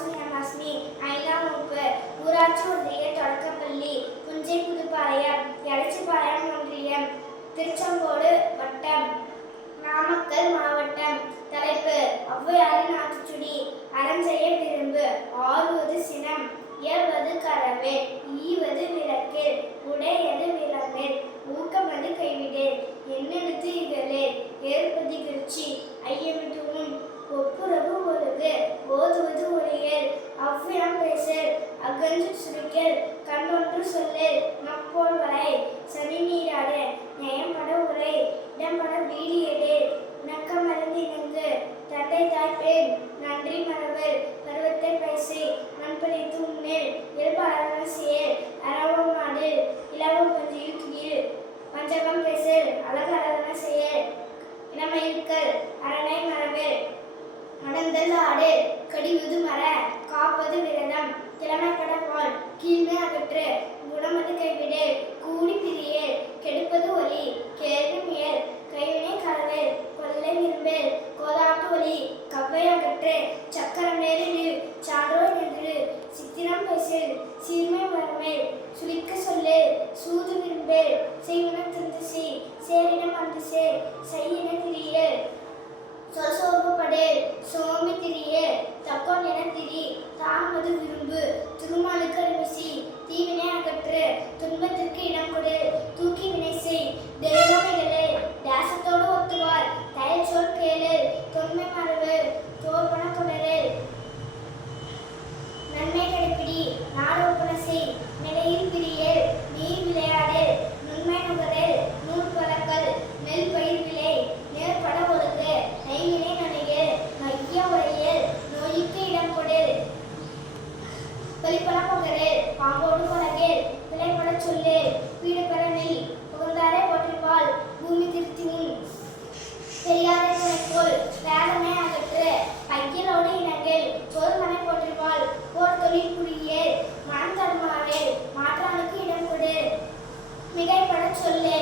ஹாஸ்மி அஸ்மி ஐந்தாம் வகுப்பு ஊராட்சி ஒன்றிய தொடக்கப்பள்ளி புஞ்சை புதுப்பாளையம் எடச்சிபாளையம் ஒன்றியம் திருச்செங்கோடு வட்டம் நாமக்கல் மாவட்டம் தலைப்பு ஔவையாரின் ஆத்திச்சுடி அறஞ்செய்ய விரும்பு ஆறுவது சினம் இயல்வது கரவே ஈவது விளக்கு உடையது விளம்பேல் ஊக்கமது கைவிடேன் என்னெடுத்து இகழேல் ஏற்பது கிருச்சி ஐயமிட்டு அகன்று சுருக்கல் கண்ணொன்று சொல்லு மப்போல் வரை சனி நீராடு நயம்பட உரை இடம்பட வீடியேடு உனக்க மருந்து இணங்கு தந்தை தாய் பெண் நன்றி மரபர் பருவத்தை பேசி மண்பளித்து உண்ணில் இயல்பு அறவன செயல் அறவம் நாடு இளவம் பஞ்சியில் கீழ் பஞ்சகம் பேசல் அழகு அழகான செயல் இளமையிற்கல் அரணை மரபு நடந்தல் ஆடு கடிவது மர காப்பது விரதம். திறமைப்பட பால் கீழ்மை அகற்று பாங்கோடு கொலகேல் விளைபடச் சொல்லேல் வீடு பெற நெல் புகழ்ந்தாரே போற்றிவாள் பூமி திருத்தினி பெரியாரை துணைக்கோள் வேதனை அகற்று பையலோடு இனங்கள் சோதனை போற்றிவாள் போர் தொழில் குடியே மனம் தருமாவே மாற்றானுக்கு இடம் கொடு. மிகைப்படச் சொல்லு